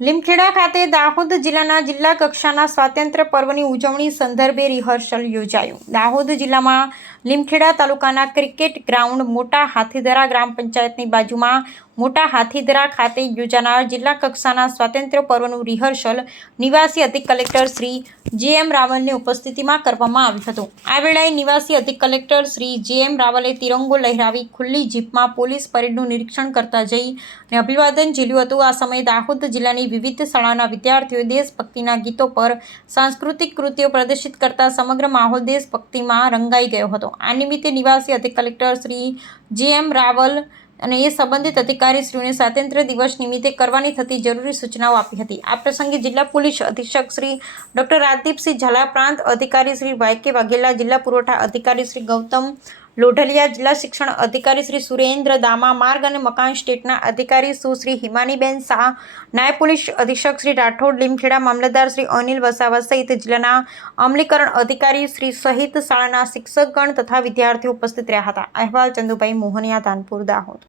લીમખેડા ખાતે દાહોદ જિલ્લાના જિલ્લા કક્ષાના સ્વાતંત્ર્ય પર્વની ઉજવણી સંદર્ભે રિહર્સલ યોજાયું. દાહોદ જિલ્લામાં લીમખેડા તાલુકાના ક્રિકેટ ગ્રાઉન્ડ મોટા હાથીદરા ગ્રામ પંચાયતની બાજુમાં મોટા હાથીદરા ખાતે યોજાનાર જિલ્લા કક્ષાના સ્વાતંત્ર્ય પર્વનું રિહર્સલ નિવાસી અધિક કલેક્ટર શ્રી જે એમ રાવલની ઉપસ્થિતિમાં કરવામાં આવ્યું હતું. આ વેળાએ નિવાસી અધિક કલેક્ટર શ્રી જે એમ રાવલે તિરંગો લહેરાવી ખુલ્લી જીપમાં પોલીસ પરેડનું નિરીક્ષણ કરતા જઈ અને અભિવાદન ઝીલ્યું હતું. આ સમયે દાહોદ જિલ્લાની વિવિધ શાળાના વિદ્યાર્થીઓએ દેશભક્તિના ગીતો પર સાંસ્કૃતિક કૃતિઓ પ્રદર્શિત કરતા સમગ્ર માહોલ દેશભક્તિમાં રંગાઈ ગયો હતો. આ નિમિત્તે નિવાસી અધિક કલેક્ટર શ્રી જે એમ રાવલ અને એ સંબંધિત અધિકારીશ્રીઓને સ્વાતંત્ર્ય દિવસ નિમિત્તે કરવાની થતી જરૂરી સૂચનાઓ આપી હતી. આ પ્રસંગે જિલ્લા પોલીસ અધિક્ષક શ્રી ડૉક્ટર રાજદીપસિંહ ઝાલા, પ્રાંત અધિકારી શ્રી વાય કે વાઘેલા, જિલ્લા પુરવઠા અધિકારી શ્રી ગૌતમ લોઢલિયા, જિલ્લા શિક્ષણ અધિકારી શ્રી સુરેન્દ્ર દામા, માર્ગ અને મકાન સ્ટેટના અધિકારી સુશ્રી હિમાનીબેન શાહ, નાયબ પોલીસ અધિક્ષક શ્રી રાઠોડ લીમખેડા, મામલતદાર શ્રી અનિલ વસાવા સહિત જિલ્લાના અમલીકરણ અધિકારી શ્રી સહિત શાળાના શિક્ષકગણ તથા વિદ્યાર્થીઓ ઉપસ્થિત રહ્યા હતા. અહેવાલ ચંદુભાઈ મોહનિયા, ધાનપુર, દાહોદ.